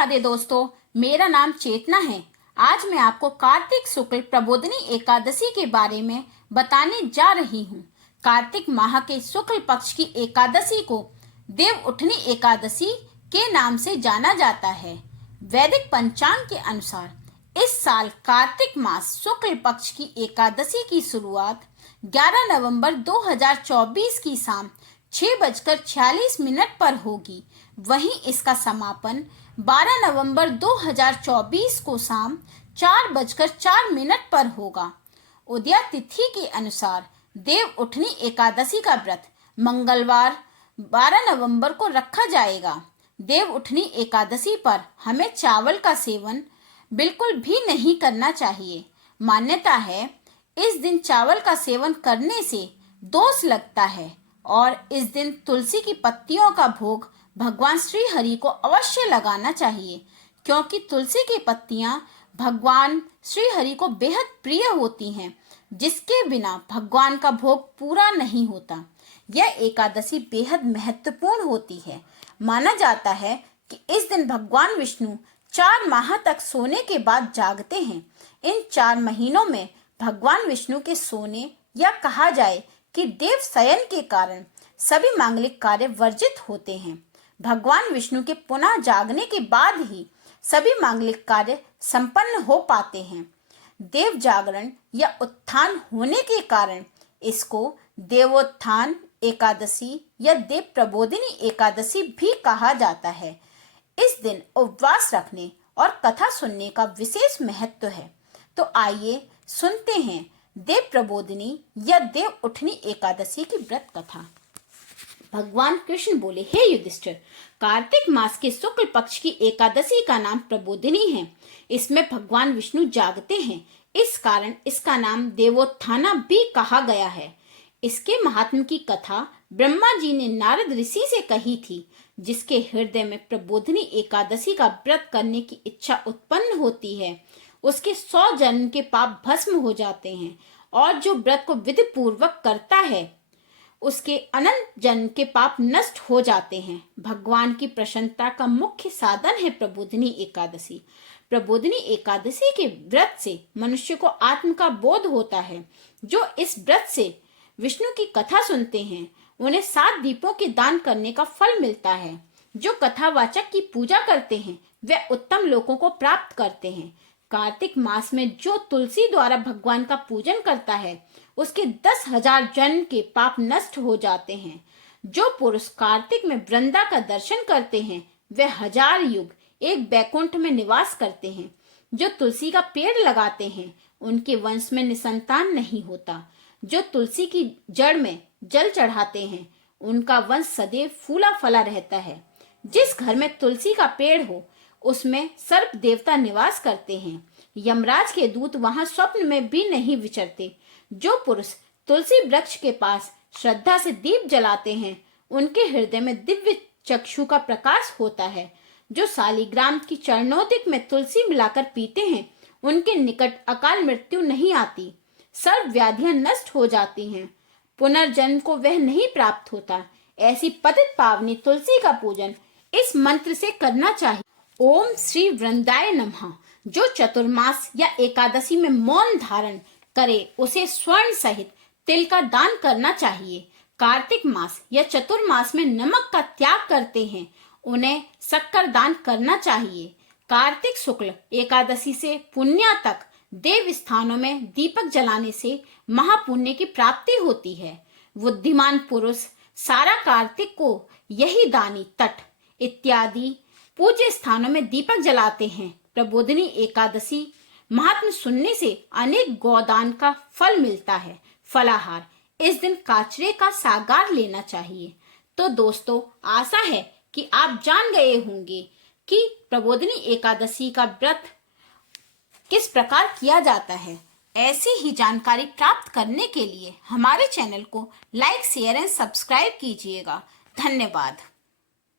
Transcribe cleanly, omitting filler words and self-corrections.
राधे दोस्तों, मेरा नाम चेतना है। आज मैं आपको कार्तिक शुक्ल प्रबोधिनी एकादशी के बारे में बताने जा रही हूँ। कार्तिक माह के शुक्ल पक्ष की एकादशी को देव उठनी एकादशी के नाम से जाना जाता है। वैदिक पंचांग के अनुसार इस साल कार्तिक मास शुक्ल पक्ष की एकादशी की शुरुआत 11 नवंबर 2024 की शाम 6:46 पर होगी। वहीं इसका समापन 12 नवंबर 2024 को शाम 4:04 पर होगा। उदया तिथि के अनुसार देव उठनी एकादशी का व्रत मंगलवार 12 नवंबर को रखा जाएगा। देव उठनी एकादशी पर हमें चावल का सेवन बिल्कुल भी नहीं करना चाहिए। मान्यता है इस दिन चावल का सेवन करने से दोष लगता है और इस दिन तुलसी की पत्तियों का भोग भगवान श्री हरि को अवश्य लगाना चाहिए, क्योंकि तुलसी की पत्तियां भगवान श्री हरि को बेहद प्रिय होती हैं, जिसके बिना भगवान का भोग पूरा नहीं होता। यह एकादशी बेहद महत्वपूर्ण होती है। माना जाता है कि इस दिन भगवान विष्णु 4 माह तक सोने के बाद जागते हैं। इन 4 महीनों में भगवान विष्णु के सोने या कहा जाए कि देव शयन के कारण सभी मांगलिक कार्य वर्जित होते हैं। भगवान विष्णु के पुनः जागने के बाद ही सभी मांगलिक कार्य संपन्न हो पाते हैं। देव जागरण या उत्थान होने के कारण इसको देवोत्थान एकादशी या देव प्रबोधिनी एकादशी भी कहा जाता है। इस दिन उपवास रखने और कथा सुनने का विशेष महत्व है। तो आइए सुनते हैं देव प्रबोधिनी या देव उठनी एकादशी की व्रत कथा। भगवान कृष्ण बोले, हे युधिष्ठिर, कार्तिक मास के शुक्ल पक्ष की एकादशी का नाम प्रबोधिनी है। इसमें भगवान विष्णु जागते हैं, इस कारण इसका नाम देवोत्थाना भी कहा गया है। इसके महात्म्य की कथा ब्रह्मा जी ने नारद ऋषि से कही थी, जिसके हृदय में प्रबोधिनी एकादशी का व्रत करने की इच्छा उत्पन्न होती है, उसके 100 जन्म के पाप भस्म हो जाते हैं और जो व्रत को विधि पूर्वक करता है उसके अनंत जन्म के पाप नष्ट हो जाते हैं। भगवान की प्रसन्नता का मुख्य साधन है प्रबोधिनी एकादशी। प्रबोधिनी एकादशी के व्रत से मनुष्य को आत्म का बोध होता है। जो इस व्रत से विष्णु की कथा सुनते हैं उन्हें 7 दीपों के दान करने का फल मिलता है। जो कथावाचक की पूजा करते हैं वे उत्तम लोकों को प्राप्त करते हैं। कार्तिक मास में जो तुलसी द्वारा भगवान का पूजन करता है उसके 10,000 जन्म के पाप नष्ट हो जाते हैं। जो पुरुष कार्तिक में वृंदा का दर्शन करते हैं वे 1000 युग एक बैकुंठ में निवास करते हैं। जो तुलसी का पेड़ लगाते हैं उनके वंश में निसंतान नहीं होता। जो तुलसी की जड़ में जल चढ़ाते हैं उनका वंश सदैव फूला फला रहता है। जिस घर में तुलसी का पेड़ हो उसमें सर्प देवता निवास करते हैं। यमराज के दूत वहां स्वप्न में भी नहीं विचरते। जो पुरुष तुलसी वृक्ष के पास श्रद्धा से दीप जलाते हैं उनके हृदय में दिव्य चक्षु का प्रकाश होता है। जो शालिग्राम की चरणोदिक में तुलसी मिलाकर पीते हैं उनके निकट अकाल मृत्यु नहीं आती, सर्व व्याधियां नष्ट हो जाती हैं, पुनर्जन्म को वह नहीं प्राप्त होता। ऐसी पतित पावनी तुलसी का पूजन इस मंत्र से करना चाहिए। ओम श्री वृंदाय नमः। जो चतुर्मास या एकादशी में मौन धारण करे उसे स्वर्ण सहित तिल का दान करना चाहिए। कार्तिक मास या चतुर्मास में नमक का त्याग करते हैं उन्हें शक्कर दान करना चाहिए। कार्तिक शुक्ल एकादशी से पुण्य तक देव स्थानों में दीपक जलाने से महापुण्य की प्राप्ति होती है। बुद्धिमान पुरुष सारा कार्तिक को यही दानी तट इत्यादि पूज्य स्थानों में दीपक जलाते हैं। प्रबोधिनी एकादशी महात्म्य सुनने से अनेक गौदान का फल मिलता है। फलाहार इस दिन काचरे का सागार लेना चाहिए। तो दोस्तों, आशा है कि आप जान गए होंगे कि प्रबोधिनी एकादशी का व्रत किस प्रकार किया जाता है। ऐसी ही जानकारी प्राप्त करने के लिए हमारे चैनल को लाइक, शेयर एंड सब्सक्राइब कीजिएगा। धन्यवाद।